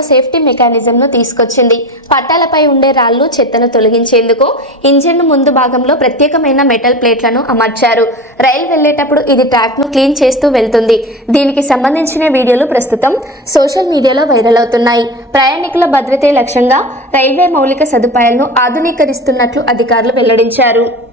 Safety మెకానిజంను తీసుకొచ్చింది. పట్టాలపై ఉండే రాళ్లు చెత్తను తొలగించేందుకు ఇంజిన్ ముందు భాగంలో ప్రత్యేకమైన మెటల్ ప్లేట్లను అమర్చారు. రైలు వెళ్లేటప్పుడు ఇది ట్రాక్ను క్లీన్ చేస్తూ వెళ్తుంది. దీనికి సంబంధించిన వీడియోలు ప్రస్తుతం సోషల్ మీడియాలో వైరల్ అవుతున్నాయి. ప్రయాణికుల భద్రతే లక్ష్యంగా రైల్వే మౌలిక సదుపాయాలను ఆధునీకరిస్తున్నట్లు అధికారులు వెల్లడించారు.